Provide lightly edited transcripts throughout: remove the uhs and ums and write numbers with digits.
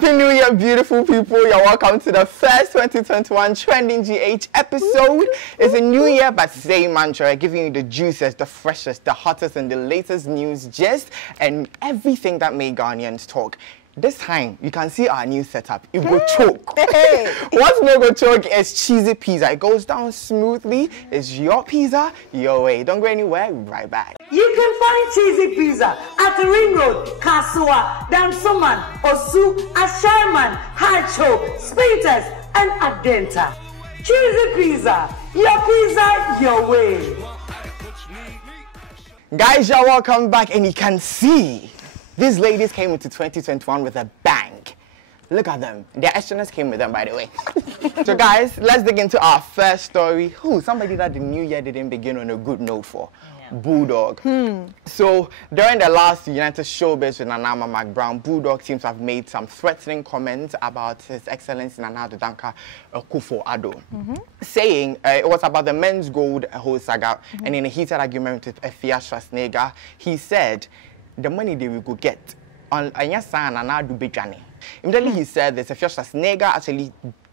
Happy New Year, beautiful people. You're welcome to the first 2021 Trending GH episode. It's a new year, but same mantra, giving you the juiciest, the freshest, the hottest, and the latest news, gist, and everything that made Ghanaians talk. This time, you can see our new setup. It will choke. What's not going to choke is cheesy pizza. It goes down smoothly. It's your pizza, your way. Don't go anywhere. We'll be right back. You can find cheesy pizza at the Ring Road, Kasua, Dansoman, Osu, Asherman, Hacho, Spiritus, and Adenta. Cheesy pizza, your way. Guys, you're welcome back, and you can see these ladies came into 2021 with a bang. Look at them. Their astronauts came with them, by the way. So guys, let's dig into our first story. Somebody that the new year didn't begin on a good note for. Yeah. Bulldog. So during the last United Showbiz with Nana Ama Mcbrown, Bulldog seems to have made some threatening comments about His Excellency Nana Akufo-Addo, saying it was about the men's gold whole saga, and in a heated argument with Ameyaw, he said the money they will go get on immediately he said this, Ameyaw actually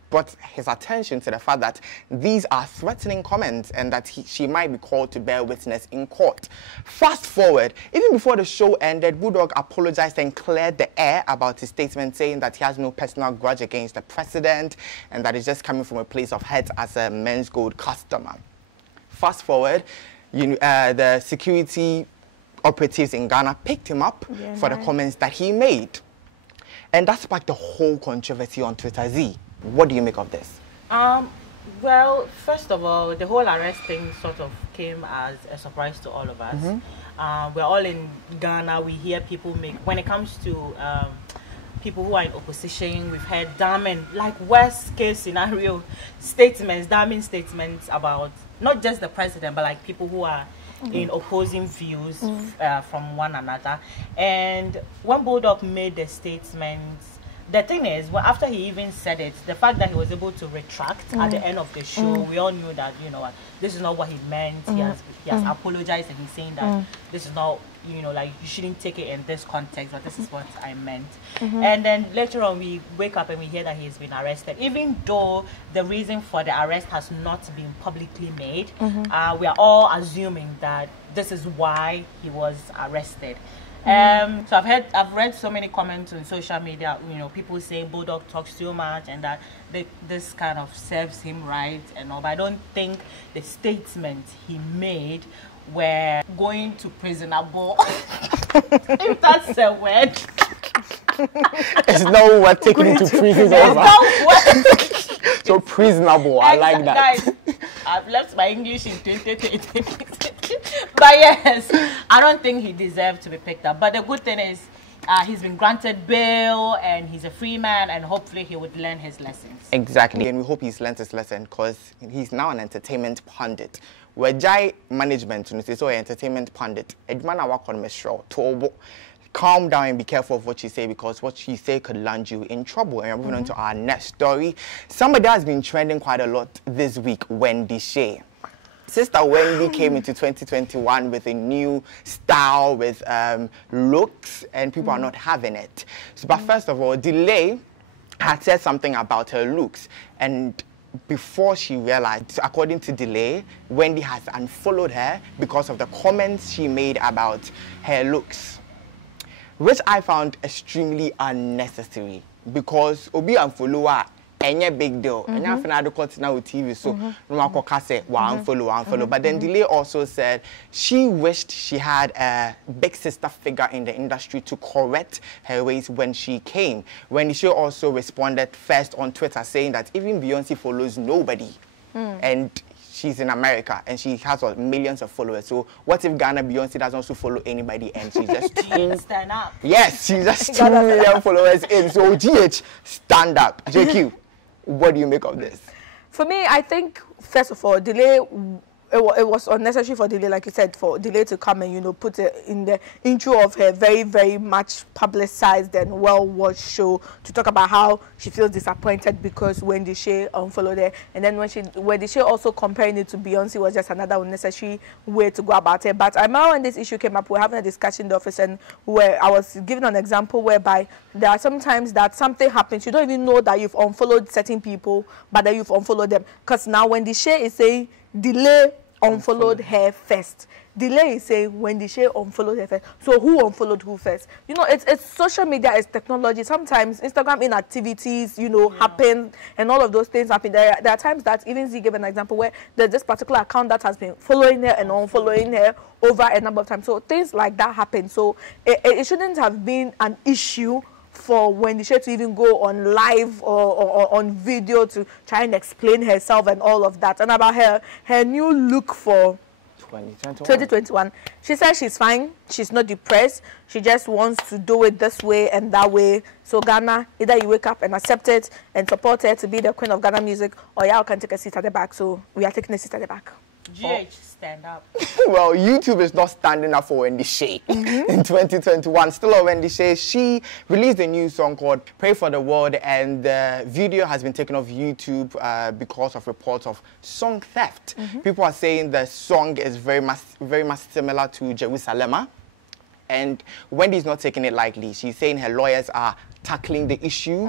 brought his attention to the fact that these are threatening comments and that she might be called to bear witness in court. Fast forward, even before the show ended, Bulldog apologized and cleared the air about his statement, saying that he has no personal grudge against the president and that it's just coming from a place of hurt as a men's gold customer. Fast forward, the security operatives in Ghana picked him up for the comments that he made. And that sparked the whole controversy on Twitter. Z, what do you make of this? Well, first of all, the whole arrest thing sort of came as a surprise to all of us. We're all in Ghana. We hear people make, when it comes to people who are in opposition, we've heard damning, like worst case scenario statements, damning statements about not just the president, but like people who are in opposing views from one another. And when Bulldog made the statements, the thing is, well, after he even said it, the fact that he was able to retract at the end of the show, we all knew that, you know what, this is not what he meant. He has apologized, and he's saying that this is not, like, you shouldn't take it in this context, but this is what I meant. And then later on, we wake up and we hear that he's been arrested. Even though the reason for the arrest has not been publicly made, we are all assuming that this is why he was arrested. So I've read so many comments on social media, people saying Bulldog talks too much and that this kind of serves him right and all. But I don't think the statement he made were going to prisonable. If that's a word. It's not worth taking him to prison. It's not worth. So prisonable, I like that. Guys, I've left my English in 2020. But yes, I don't think he deserved to be picked up. But the good thing is, he's been granted bail and he's a free man, and hopefully he would learn his lessons. Exactly, and we hope he's learned his lesson because he's now an entertainment pundit. We're Jai management, so entertainment pundit. Calm down and be careful of what you say, because what you say could land you in trouble. And we're moving on to our next story. Somebody has been trending quite a lot this week, Wendy Shea. Sister Wendy came into 2021 with a new style, with looks, and people are not having it. So, but first of all, Delay had said something about her looks, and before she realized, according to Delay, Wendy has unfollowed her because of the comments she made about her looks, which I found extremely unnecessary, because Obi and follower any big deal. And I'm finna continue with TV, so no say one follow. But then Delay also said she wished she had a big sister figure in the industry to correct her ways when she came. When she also responded first on Twitter, saying that even Beyonce follows nobody, and she's in America and she has millions of followers. So what if Ghana Beyonce doesn't also follow anybody and she's just stand up? Yes, she's just 2 million followers in. So GH, stand up. JQ, what do you make of this? For me, I think first of all, Delay it was unnecessary for Delay, like you said, for Delay to come and, you know, put it in the intro of her very, very much publicized and well-watched show to talk about how she feels disappointed because Wendy Shay unfollowed her. And then Wendy Shay also comparing it to Beyonce was just another unnecessary way to go about it. But I remember when this issue came up, we were having a discussion in the office, and where I was giving an example whereby there are sometimes that something happens, you don't even know that you've unfollowed certain people, but that you've unfollowed them. Because now Wendy Shay is saying Delay unfollowed her first. Delay is saying Wendy Shay unfollowed her first. So who unfollowed who first? You know, it's social media, it's technology. Sometimes Instagram inactivities, you know, happen, and all of those things happen. There are times that even Z gave an example where there's this particular account that has been following her and unfollowing her over a number of times. So things like that happen. So it shouldn't have been an issue for Wendy Shay to even go on live or on video to try and explain herself and all of that. And about her new look for 2021. She says she's fine. She's not depressed. She just wants to do it this way and that way. So Ghana, either you wake up and accept it and support her to be the queen of Ghana music, or y'all can take a seat at the back. So we are taking a seat at the back. GH, stand up. Well, YouTube is not standing up for Wendy Shay in 2021. Still on Wendy Shay, she released a new song called Pray for the World, and the video has been taken off YouTube because of reports of song theft. People are saying the song is very much similar to Jerusalem. And Wendy's not taking it lightly. She's saying her lawyers are tackling the issue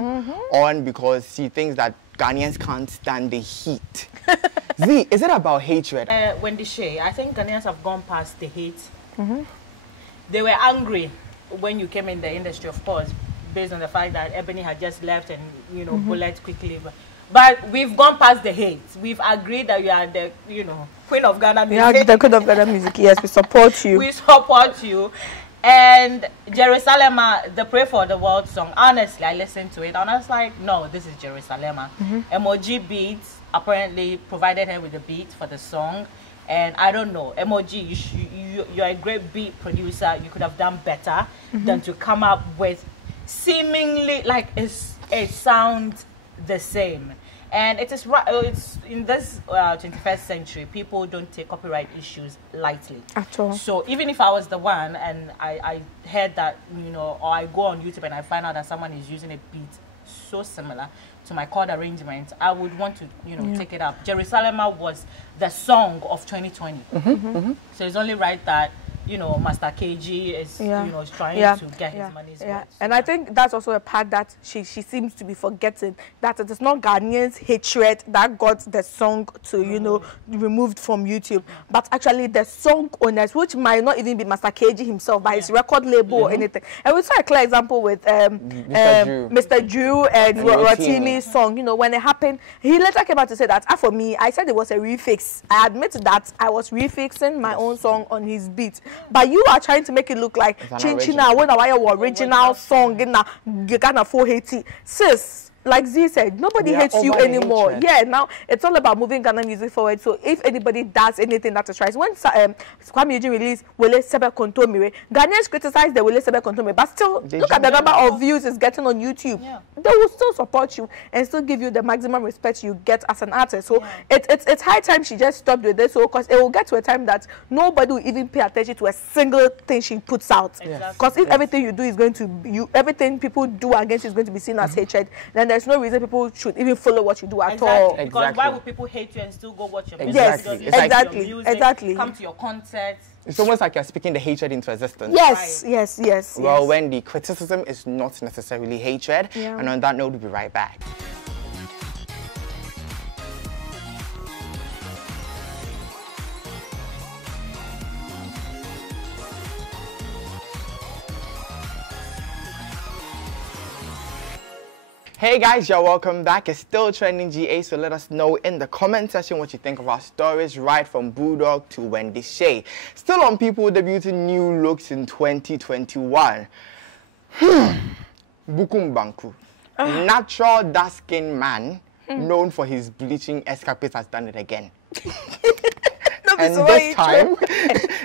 on because she thinks that Ghanaians can't stand the heat. Z, is it about hatred? Wendy Shay, I think Ghanaians have gone past the hate. They were angry when you came in the industry, of course, based on the fact that Ebony had just left and, you know, bullet quickly. But we've gone past the hate. We've agreed that you are the, you know, queen of Ghana music. Yeah, the queen of Ghana music. Yes, we support you. We support you. And Jerusalem, the Pray for the World song, honestly, I listened to it and I was like, no, this is Jerusalem. Emoji Beats apparently provided her with the beat for the song. And I don't know, Emoji, you're a great beat producer. You could have done better than to come up with seemingly like it sounds the same. And it is right. It's in this 21st century, people don't take copyright issues lightly at all. So even if I was the one and I heard that, you know, or I go on YouTube and I find out that someone is using a beat so similar to my chord arrangement, I would want to, you know, take it up. Jerusalem was the song of 2020. So it's only right that, you know, Master KG is, you know, is trying to get his money's worth. And I think that's also a part that she seems to be forgetting, that it is not Ghanaians' hatred that got the song to, you know, removed from YouTube, but actually the song owners, which might not even be Master KG himself, but his record label or anything. And we saw a clear example with Mr. Drew and Rotimi's song. You know, when it happened, he later came out to say that, for me, I said it was a refix. I admit that I was refixing my own song on his beat. But you are trying to make it look like Chinchina when I original song in Ghana 480. Sis, like Z said, nobody hates you anymore. Hatred. Yeah, now it's all about moving Ghana music forward. So if anybody does anything that is right, when Kwame Eugene released Wele Sebe Kontomire, Ghanaians criticize the Wele Sebe Kontomire, but still look at the number of views it's getting on YouTube. They will still support you and still give you the maximum respect you get as an artist. So it's high time she just stopped with this, because it will get to a time that nobody will even pay attention to a single thing she puts out. Because if everything you do is going to everything people do against you is going to be seen as hatred, then there's no reason people should even follow what you do at all. Because why would people hate you and still go watch your music? Yes, exactly. Come to your concerts. It's almost like you're speaking the hatred into existence. Yes. Well, Wendy, criticism is not necessarily hatred. And on that note, we'll be right back. Hey guys, you're welcome back. It's still trending GA, so let us know in the comment section what you think of our stories, right from Bulldog to Wendy Shay. Still on people debuting new looks in 2021. Bukom Banku, natural dark-skinned man known for his bleaching escapades, has done it again. And this time,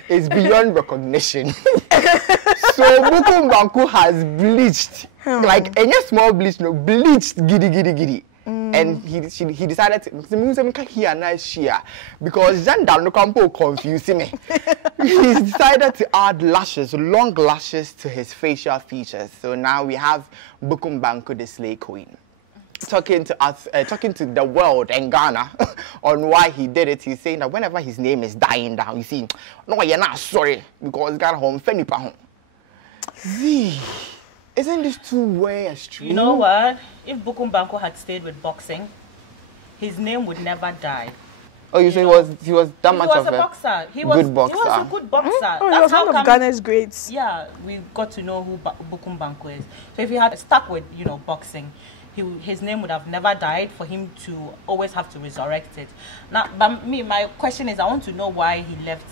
it's beyond recognition. So Bukom Banku has bleached, like any small bleach, bleached giddy. And he decided to because Zanda no campo confusing me. He decided to add lashes, long lashes to his facial features. So now we have Bukom Banku, the slay queen, talking to us, talking to the world and Ghana on why he did it. He's saying that whenever his name is dying down, you see, no, you're not sorry because Ghana home fenipa home. Isn't this too way extreme? You know what? If Bukom Banku had stayed with boxing, his name would never die. Oh, you say he was that much of a boxer. Good boxer. He was a good boxer. Oh, he was one of Ghana's greats. Yeah, we got to know who Bukom Banku is. So if he had stuck with, boxing, his name would have never died for him to always have to resurrect it. Now, but my question is, I want to know why he left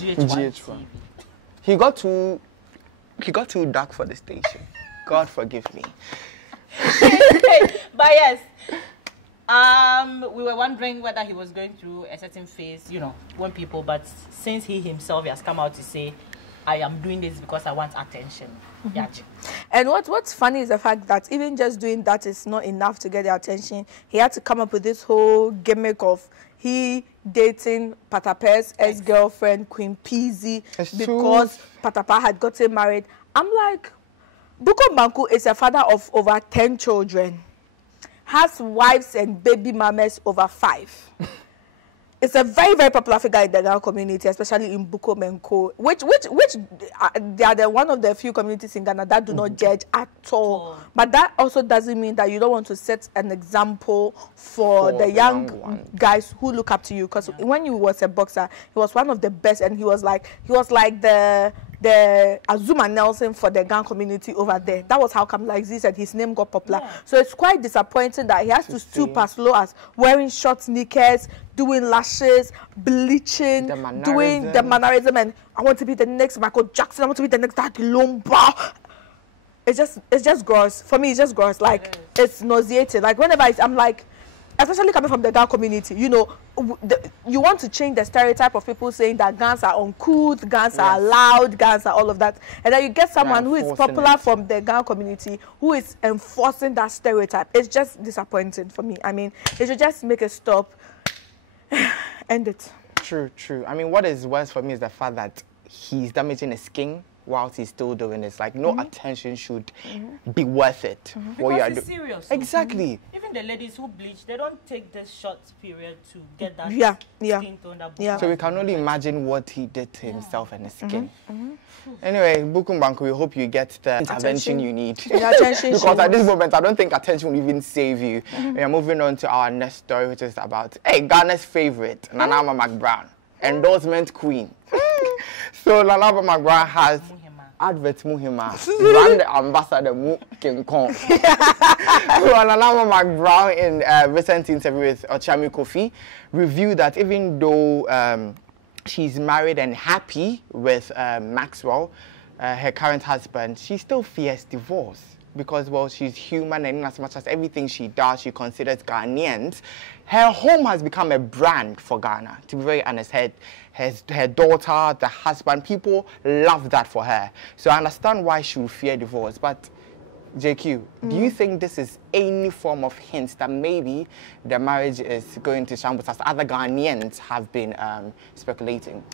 GH1 TV. He got too dark for the station. God forgive me. But yes, we were wondering whether he was going through a certain phase, but since he himself has come out to say, I am doing this because I want attention. Yeah. And what's funny is the fact that even just doing that is not enough to get their attention. He had to come up with this whole gimmick of he dating Patapa's ex-girlfriend, Queen Peasy, because Patapa had gotten married. I'm like, Bukom Banku is a father of over 10 children, has wives and baby mamas over 5. It's a very, very popular figure in the Ghana community, especially in Bukom Banku, which they are one of the few communities in Ghana that do not judge at all. But that also doesn't mean that you don't want to set an example for the young guys who look up to you. Because when you was a boxer, he was one of the best, and he was like the Azuma Nelson for the Ghana community over there. That was how come, like Z said, his name got popular. Yeah. So it's quite disappointing that he has to stoop as low as wearing short sneakers, doing lashes, bleaching, doing the mannerism, and I want to be the next Michael Jackson, I want to be the next Daddy Lumba. It's just gross. For me, it's just gross. Like, it's nauseating. Like, whenever I'm like, especially coming from the Ghana community, you want to change the stereotype of people saying that Ghans are uncouth, Ghans are loud, Ghans are all of that. And then you get someone who is popular from the Ghana community who is enforcing that stereotype. It's just disappointing for me. I mean, they should just make a stop. End it. True. I mean, what is worse for me is the fact that he's damaging his skin whilst he's still doing this. Like, no attention should be worth it. Because it's serious. Exactly. Even the ladies who bleach, they don't take this short period to get that skin tone. So we can only imagine what he did to himself and his skin. Anyway, Bukom Banku, we hope you get the intervention you need. Because at this moment, I don't think attention will even save you. We are moving on to our next story, which is about Ghana's favorite, Nana Ama Mcbrown, endorsement queen. So Nana Ama Mcbrown has advert Muhima, brand ambassador Mu King Kong. So Nana Ama Mcbrown in a recent interview with Ochami Kofi revealed that even though she's married and happy with Maxwell, her current husband, she still fears divorce because, well, she's human, and in as much as everything she does, she considers Ghanaians. Her home has become a brand for Ghana, to be very honest. Her daughter, the husband, people love that for her. So I understand why she would fear divorce. But JQ, do you think this is any form of hints that maybe the marriage is going to shambles, as other Ghanaians have been speculating?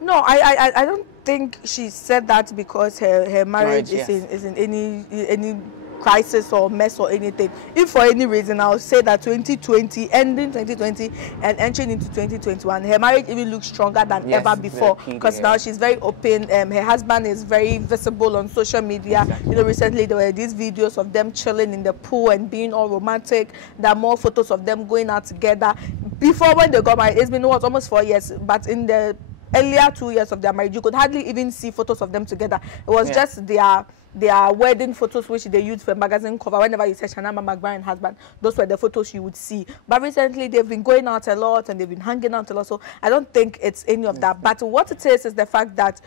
No, I don't think she said that because her marriage is in any crisis or mess or anything. If for any reason, I'll say that 2020, ending 2020 and entering into 2021, her marriage even looks stronger than ever before, because now she's very open. Her husband is very visible on social media. Recently there were these videos of them chilling in the pool and being all romantic. There are more photos of them going out together. Before, when they got married, it's been almost 4 years, but in the earlier 2 years of their marriage, you could hardly even see photos of them together. It was just their wedding photos, which they used for a magazine cover. Whenever you search Nana Ama Mcbrown husband, those were the photos you would see. But recently, they've been going out a lot and they've been hanging out a lot. So I don't think it's any of that. But what it is the fact that,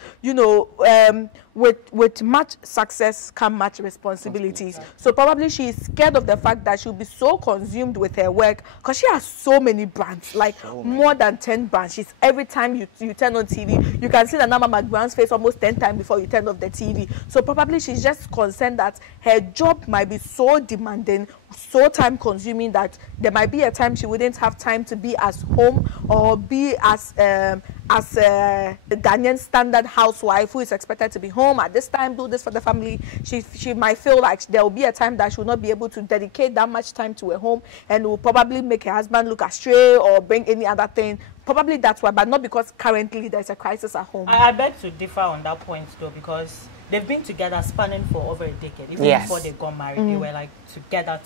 with much success come much responsibilities. So probably she is scared of the fact that she'll be so consumed with her work, because she has so many brands, like more than 10 brands. She's, every time you turn on TV, you can see Nana Ama Mcbrown's face almost 10 times before you turn off the TV. So probably she's she's just concerned that her job might be so demanding, so time consuming that there might be a time she wouldn't have time to be as home or be as a Ghanaian standard housewife who is expected to be home at this time, do this for the family. She might feel like there will be a time that she will not be able to dedicate that much time to her home, and will probably make her husband look astray or bring any other thing. Probably that's why, but not because currently there's a crisis at home. I beg to differ on that point though, because they've been together spanning for over a decade. Even before they got married, they were like together.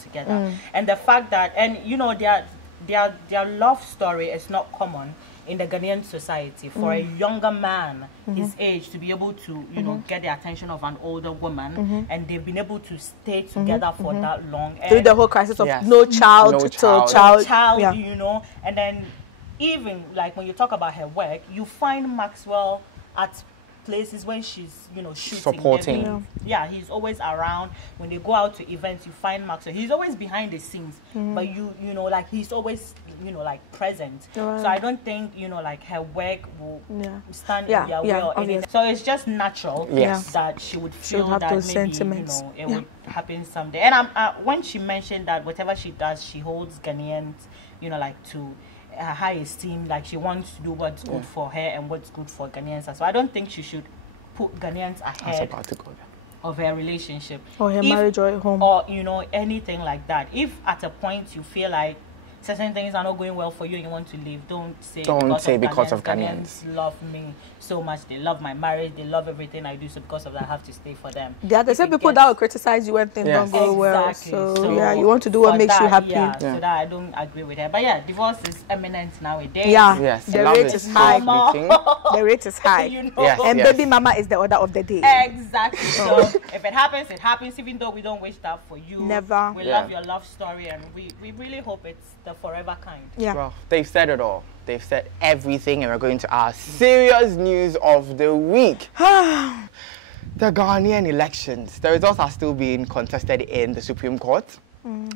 And the fact that, and you know, their love story is not common in the Ghanaian society. For a younger man his age to be able to, you know, get the attention of an older woman, and they've been able to stay together for that long. Through the whole crisis of no child, you know, and then even like when you talk about her work, you find Maxwell at places when she's, you know, shooting, supporting. He's always around. When they go out to events, you find Maxwell. He's always behind the scenes, but you know, like he's always, you know, like present. So I don't think, you know, like her work will stand in their way or anything. So it's just natural that she would feel that maybe sentiments. You know, it would happen someday. And when she mentioned that whatever she does, she holds Ghanaians, you know, like to high esteem, like she wants to do what's good for her and what's good for Ghanaians. So I don't think she should put Ghanaians ahead of her relationship or her marriage or her home, or you know, anything like that. If at a point you feel like certain things are not going well for you and you want to leave, don't say because of Ghanaians love me so much, they love my marriage, they love everything I do, so because of that I have to stay for them. Yeah, there's some people that will criticize you when things don't go well. So yeah, you want to do what makes you happy. So that I don't agree with her. But yeah, divorce is eminent nowadays. The rate is high. The rate is high. You know? And baby mama is the order of the day. Exactly. So if it happens, it happens, even though we don't wish that for you. Never. We love your love story, and we really hope it's the forever kind. Well, they've said it all. They've said everything, and we're going to our serious news of the week. The Ghanaian elections. The results are still being contested in the Supreme Court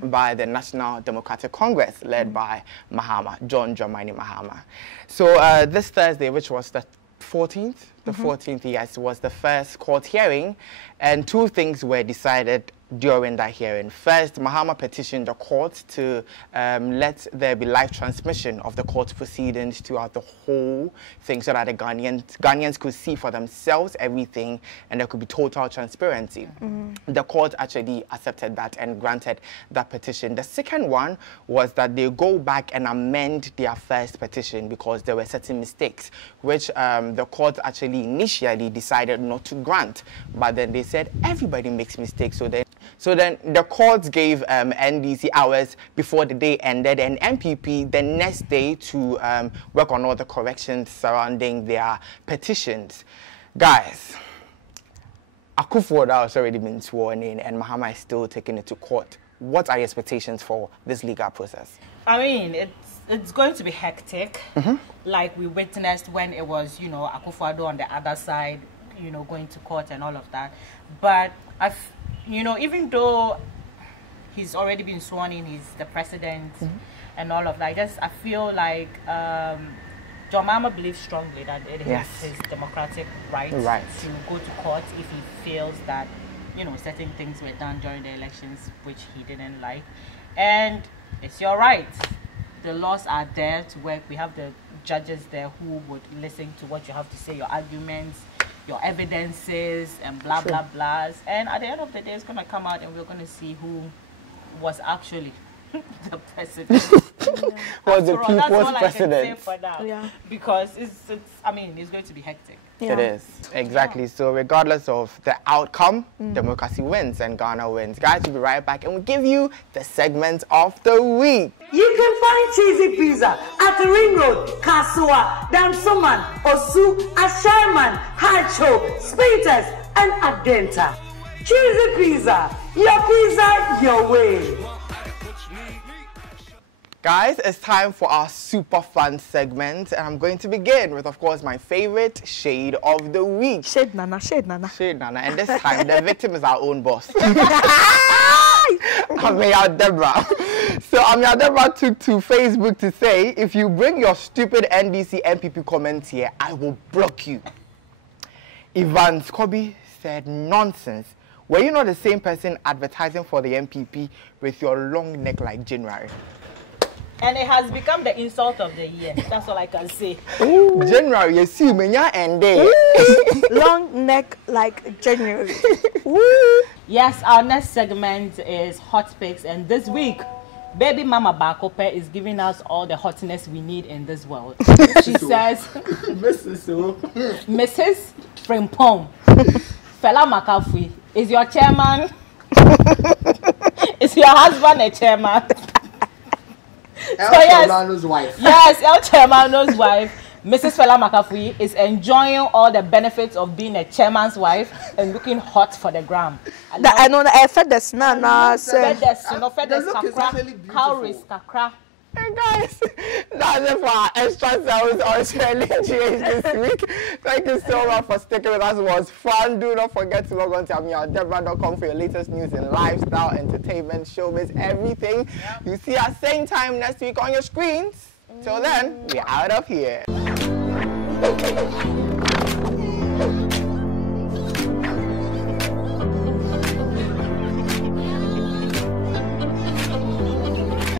by the National Democratic Congress, led by John Dramani Mahama. So this Thursday, which was the 14th, yes, was the first court hearing, and two things were decided during that hearing. First, Mahama petitioned the court to let there be live transmission of the court proceedings throughout the whole thing, so that the Ghanaians could see for themselves everything and there could be total transparency. The court actually accepted that and granted that petition. The second one was that they go back and amend their first petition because there were certain mistakes, which the court actually initially decided not to grant, but then they said everybody makes mistakes. So then the court gave NDC hours before the day ended, and MPP the next day to work on all the corrections surrounding their petitions. Guys, Akufo-Addo has already been sworn in, and Mahama is still taking it to court. What are your expectations for this legal process? I mean, it's going to be hectic, like we witnessed when it was, you know, Akufo-Addo on the other side, you know, going to court and all of that. But you know, even though he's already been sworn in, he's the president and all of that, I feel like John Mahama believes strongly that it is his democratic right to go to court if he feels that, you know, certain things were done during the elections which he didn't like. And it's your right. The laws are there to work. We have the judges there who would listen to what you have to say, your arguments, your evidences, and blah, blah, blahs. And at the end of the day, it's going to come out and we're going to see who was actually the president. Was the people's president. Because I mean, it's going to be hectic. It is, exactly. So regardless of the outcome, democracy wins and Ghana wins. Guys, we'll be right back and we'll give you the segment of the week. You can find Cheesy Pizza at the Ring Road, Kasua, Dansoman, Osu, Asherman, Hacho, Speeters, and Adenta. Cheesy Pizza, your way. Guys, it's time for our super fun segment, and I'm going to begin with, of course, my favorite shade of the week. Shade Nana, Shade Nana. Shade Nana, and this time the victim is our own boss. Ameyaw. So Ameyaw took to Facebook to say, if you bring your stupid NDC MPP comments here, I will block you. Ivan Skobi said, nonsense. Were you not the same person advertising for the MPP with your long neck like January? And it has become the insult of the year. That's all I can say. January, you see, menya and day. Long neck like January. Yes, our next segment is Hot Picks, and this week, baby mama Bakope is giving us all the hotness we need in this world. She says, Mrs. Frimpong, Fela Makafui, is your chairman? Is your husband a chairman? El Chairman's wife. Yes, El Chairman's wife, Mrs. Fela Makafui, is enjoying all the benefits of being a chairman's wife and looking hot for the gram. I know that I fed the Nana. Fed the cowries, kakra. Hey guys, that's it for our extra service on Shirley GH this week. Thank you so much for sticking with us. It was fun. Do not forget to log on to Ameyaw.com for your latest news in lifestyle, entertainment, showbiz, everything. You see us same time next week on your screens. Till then, we're out of here.